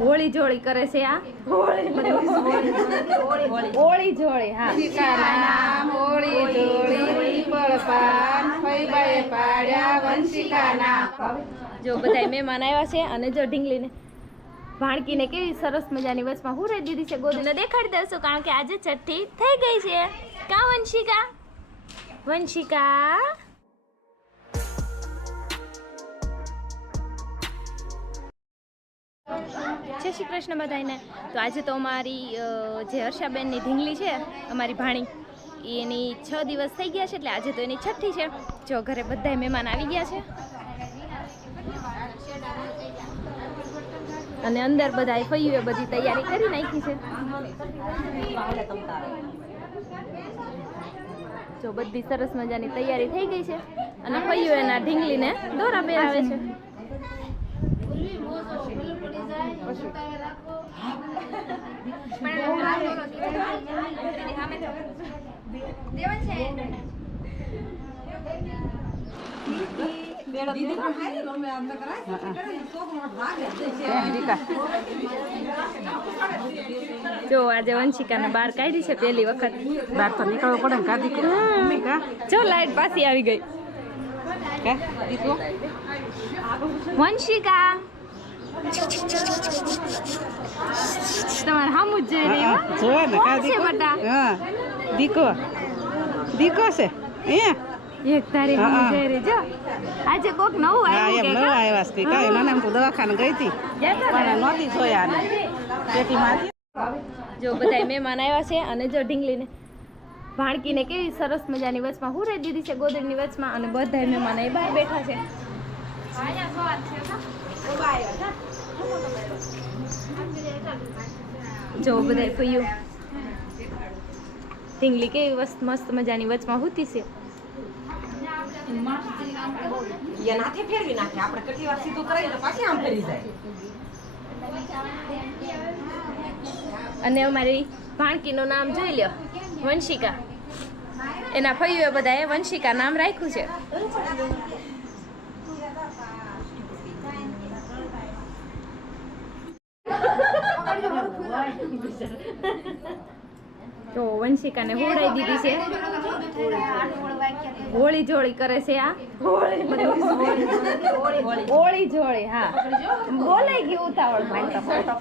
હોળી જોળી કરે છે આ? હોળી જોળી. હા. હોળી જોળી પીપળ ફઈબાએ પાડ્યા વંશિકાના. જો બધા મહેમાન આવ્યા છે અને જો ઢીંગલીને ભાણકીને કેવી સરસ મજાની વચમાં હું રહી દીધી છે. ગોદીને દેખાડી દઈશું કારણ કે આજે છઠ્ઠી થઈ ગઈ છે. કા વંશિકા? વંશિકા? જય શ્રી કૃષ્ણ બધાને તો આજે તો અમારી જે હર્ષાબેનની ઢીંગલી છે, અમારી ભાણી એની છ દિવસ થઈ ગયા છે, એટલે આજે તો એની છઠ્ઠી છે. જો ઘરે બધા મહેમાન આવી ગયા છે. અને અંદર બધા ફઈઓએ બધી તૈયારી કરી નાખી છે. જો બધી સરસ મજાની તૈયારી થઈ ગઈ છે. અને ફઈઓ એના ઢીંગલીને દોરા પહેરાવે છે. જો આજે વંશિકાને બહાર કાઢી છે પહેલી વખત. બહાર તો નીકળવું પડે કા દીકરો જો લાઈટ પાછી આવી ગઈ. વંશિકા. તમારે સામું જ જોઈ. જોવા ને કા દીકો? બટા? હા. દીકો. દીકો છે. હે એક તારી હા, સામું હા. જોઈ રહી જો. આજે કોક નવું આવ્યું કે નવું આવ્યા છે કાંઈ. મને એમ તો દવાખાને ગઈ હતી? પણ નહોતી જોયા ને પેટીમાંથી જો બધા મહેમાન આવ્યા છે અને જો ઢીંગલીને ભાણકીને કેવી સરસ મજાની વચમાં હું રહી દીધી છે ગોદડીની વચમાં અને બધા મહેમાન એ બહાર બેઠા છે. જો બધા ફયું ઢીંગલી કેવી વસ્ત મસ્ત મજાની વચમાં હોતી છે. એ ફેરવી નાખે. આપણે કેટલી વાર સીધું કરાવીએ તો પાછી આમ ફેરી જાય. અને અમારી ભાણકીનું નામ જોઈ લ્યો વંશિકા. એના ફઈઓએ બધાએ વંશિકા નામ રાખ્યું છે. તો વંશિકાને હોડાઈ દીધી છે. હોળી જોળી કરે છે આ. હોળી જોળી. હા. બોલાઈ ગયું ઉતાવળ ફોટો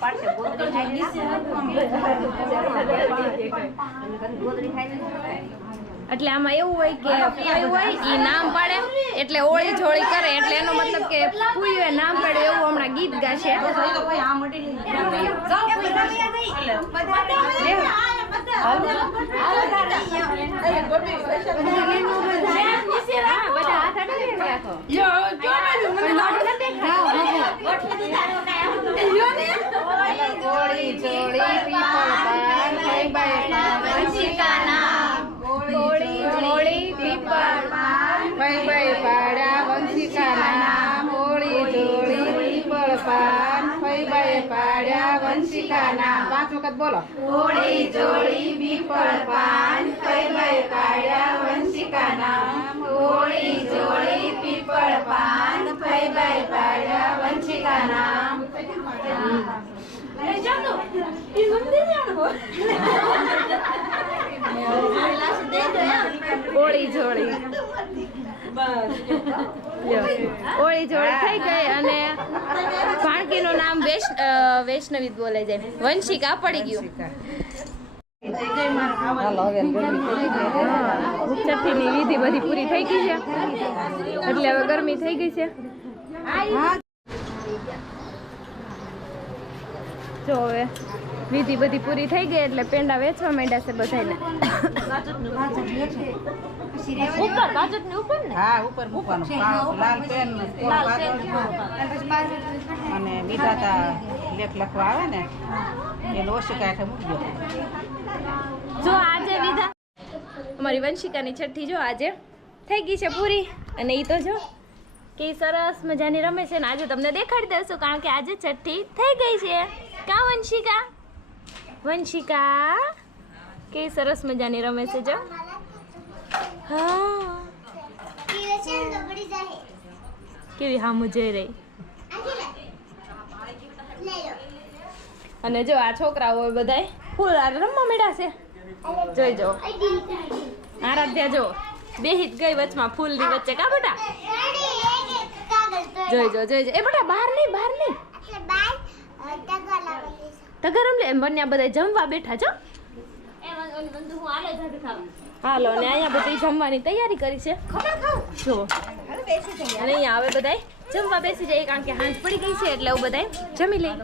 એટલે આમાં એવું હોય કે ફૂયું હોય ઈ નામ પાડે એટલે ઓળી જોળી કરે એટલે એનો મતલબ કે ફૂયું નામ પાડે એવું હમણાં ગીત ગાશે. હા, બધા હાથ અડાડી રાખો. પણ મોઢું નથી હોળી જોળી પીપળ પાન ફઈબાએ હોળી જોળી પીપળ ફઈબાએ પાડ્યા વંશિકાના હોળી જોળી પીપળ પાન ફઈબાએ પાડ્યા વંશિકાના પાંચ વખત બોલો હોળી જોડી પીપળ પાન ફઈબાએ પાડ્યા વંશિકાના હોળી જોડી પીપળ પાન ફઈબાએ પાડ્યા વંશિકાના હોળી જોળી જોડી. થઈ ગઈ અને ભાણકીનું નામ વૈષ્ણવી બોલે છે. વંશિકા પડી ગયું. વિધિ બધી પૂરી થઈ ગઈ છે. એટલે હવે ગરમી થઈ ગઈ છે. જો હવે વિધિ બધી પૂરી થઈ ગઈ એટલે પેંડા વેચવા માંડ્યા છે બધાને ઉપર ઉપર ને? હા ઉપર મૂકવાનું. લાલ પેન ને થોડું અને વિધાતા લેખ લખવા આવે ને એ ઓશિકા હેઠે મૂકજો. જો આજે વિધા અમારી વંશિકાની છઠ્ઠી જો આજે થઈ ગઈ છે પૂરી. અને એ તો જો કે સરસ મજાની રમે છે ને આજે તમને દેખાડી દઈશું કારણ કે આજે છઠ્ઠી થઈ ગઈ છે. કા વંશિકા? વંશિકા? કે સરસ મજાની રમે છે જો. હા. કેવી હા મુજે રહી. અને જો આ છોકરાઓ બધાય ફૂલ રમવા મળ્યા છે. જોઈ જો. આરાધ્યા જો. બેહિત ગઈ વચમાં ફૂલની વચ્ચે. કા બેટા? જોઈ જો જોઈ જો. એ બેટા બહાર નહીં બહાર નહીં. તગરમ લે એમ બન્યા બધા જમવા બેઠા છો હાલો અને અહીંયા બધી જમવાની તૈયારી કરી છે. જો. અને અહીંયા હવે બધાય જમવા બેસી જાય કારણ કે હાંજ પડી ગઈ છે એટલે એવું બધાય જમી લઈ